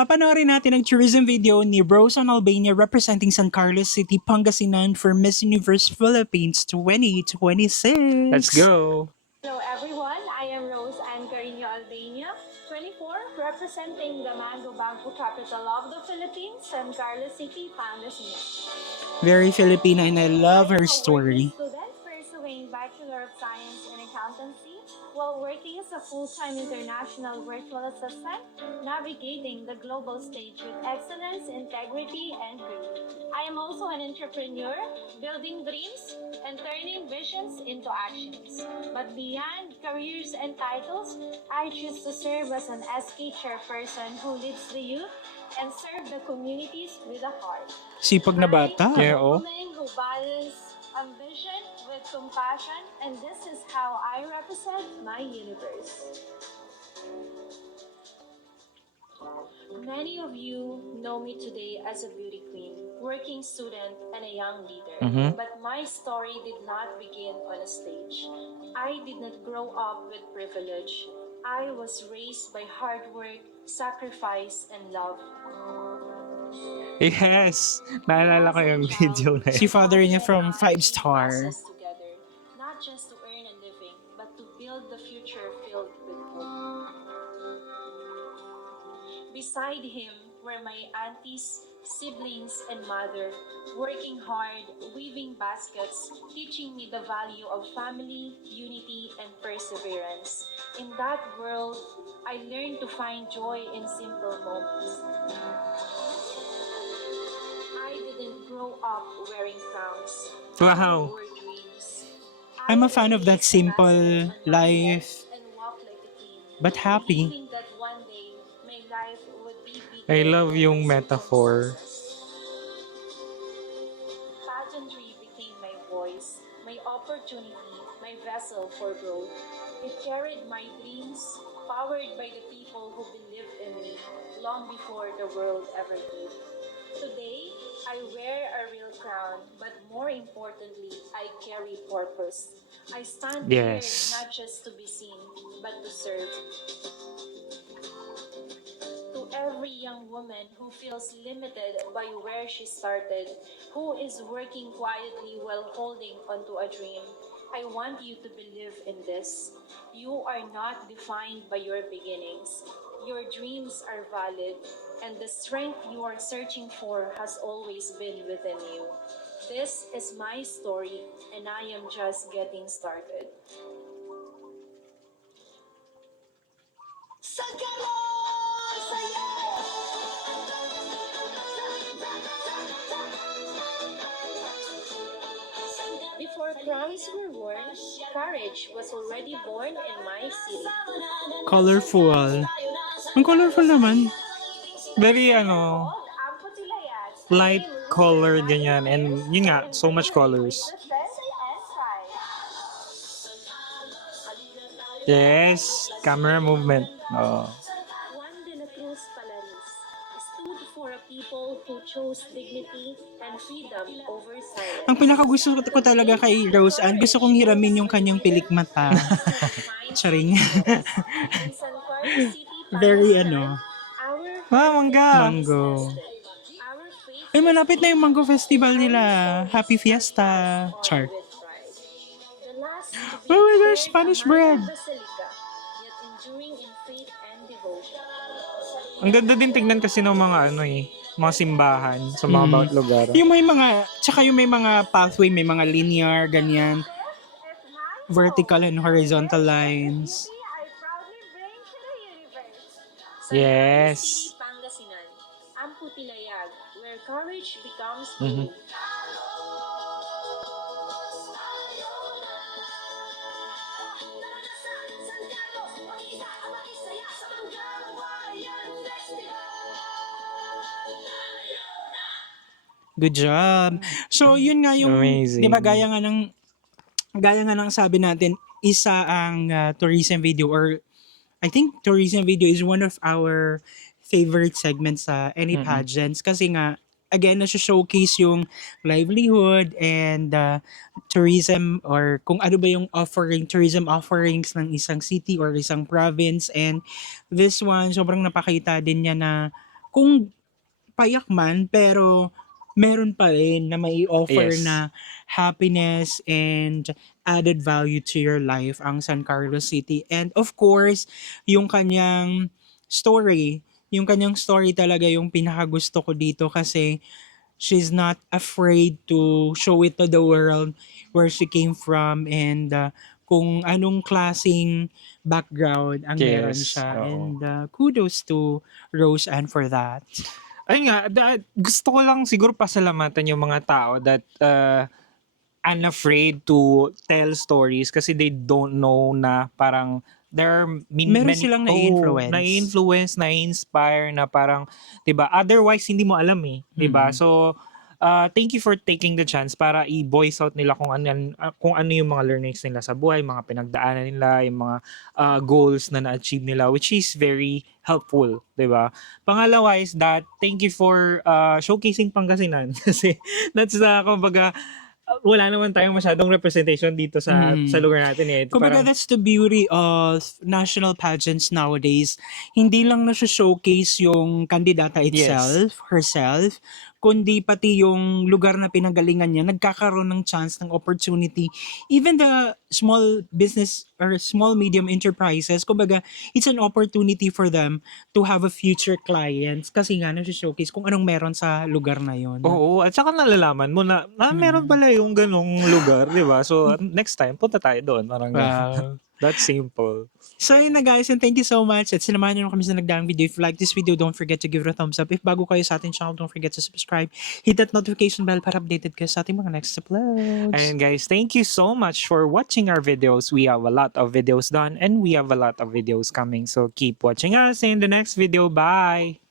Papanoorin natin ang tourism video ni Rose on Albania representing San Carlos City, Pangasinan for Miss Universe Philippines 2026. Let's go! Hello everyone, I am Rose Ann Carino Albania, 24, representing the Mango Bangko capital of the Philippines, San Carlos City, Pangasinan. Very Filipino and I love her story. I'm a student pursuing Bachelor of Science in Accountancy while working as a full-time international virtual assistant, navigating the global stage with excellence, integrity, and grit. I am also an entrepreneur, building dreams and turning visions into actions. But beyond careers and titles, I choose to serve as an SK chairperson who leads the youth and serve the communities with a heart. Sipag na bata. Yeah, oh. Woman who balance ambition with compassion, and this is how I represent my universe. Many of you know me today as a beauty queen, working student, and a young leader. But my story did not begin on a stage. I did not grow up with privilege. I was raised by hard work, sacrifice, and love. Yes! Naalala ko yung video na Si yun. father niya from 5-star. Together, not just to earn a living, but to build the future filled with hope. Beside him were my aunties, siblings, and mother, working hard, weaving baskets, teaching me the value of family, unity, and perseverance. In that world, I learned to find joy in simple moments. I didn't grow up wearing crowns. Wow! I wore dreams. I'm a fan of that simple life, And walk like a king. but happy. Believing that one day my life would be bigger I love yung than metaphor. Pageantry became my voice, my opportunity, my vessel for growth. It carried my dreams, powered by the people who believed in me long before the world ever did. Today, I wear a real crown, but more importantly, I carry purpose. I stand Yes. here not just to be seen, but to serve. To every young woman who feels limited by where she started, who is working quietly while holding onto a dream, I want you to believe in this. You are not defined by your beginnings. Your dreams are valid, and the strength you are searching for has always been within you. This is my story, and I am just getting started. Before crowns were worn, courage was already born in my city. Colorful. Ang colorful naman. Very, Ang Putilayan, light color, ganyan. And yun nga, so much colors. the trend and pride. Yes! Camera movement. Oh. Juan de la Cruz Palaris stood for a people who chose dignity and freedom over silence. Ang pinakagusto ko talaga kay Rose Ann, gusto kong hiramin yung kanyang pilik mata. Charing. In San Carlos City, Very Pangasinan, our Ah, mangga! Mango. our faith Ay, malapit na yung Mango Festival nila. Happy Fiesta. Char. with pride. The last to be Oh my gosh, declared Spanish a minor bread. basilica, yet enduring in faith and devotion. Ang ganda din tignan kasi ng mga mga simbahan sa mga bawat lugar. Yung may mga, tsaka yung may mga pathway, may mga linear, ganyan. Vertical and horizontal lines. I proudly bring to the universe. Yes. City, Pangasinan, ang Putilayag, where courage becomes beauty. Good job. So, yun nga yung, Amazing. di ba, gaya nga ng sabi natin, isa ang tourism video, or I think tourism video is one of our favorite segments sa any pageants kasi nga, again, nasa-showcase yung livelihood and tourism, or kung ano ba yung tourism offerings ng isang city or isang province. And this one, sobrang napakita din niya na kung payak man, pero meron pa rin na may offer Yes. na happiness and added value to your life ang San Carlos City. And of course, yung kanyang story talaga yung pinakagusto ko dito kasi she's not afraid to show it to the world where she came from and kung anong klaseng background ang meron Yes, siya. oo. And kudos to Rose Ann for that. Ayun nga, gusto ko lang siguro pasalamatan yung mga tao that unafraid to tell stories kasi they don't know na parang there are Meron silang nai-influence. nai-influence, nai-inspire na parang, 'di ba? Otherwise hindi mo alam 'di ba? So thank you for taking the chance para i-voice out nila kung ano yung mga learnings nila sa buhay, mga pinagdaanan nila, yung mga goals na na-achieve nila, which is very helpful, 'di ba? Pangalawa is that thank you for showcasing Pangasinan kasi that's kumbaga wala naman tayong masyadong representation dito sa lugar natin Kumbaga, Parang, that's the beauty of national pageants nowadays. Hindi lang na-showcase yung kandidata herself, kundi pati yung lugar na pinanggalingan niya, nagkakaroon ng chance, ng opportunity. Even the small business or small medium enterprises, kumbaga, it's an opportunity for them to have a future clients kasi nga na-showcase kung anong meron sa lugar na yon. oo, at saka nalalaman mo na meron pala yung ganong lugar, di ba? So, next time, punta tayo doon. Parang ganun. That's simple. So yun na guys, and thank you so much. At sinamahan nyo kami sa nagdaang video. If you like this video, don't forget to give it a thumbs up. If bago kayo sa ating channel, don't forget to subscribe. Hit that notification bell para updated kayo sa ating mga next uploads. And guys, thank you so much for watching our videos. We have a lot of videos done and we have a lot of videos coming. So keep watching us in the next video. Bye!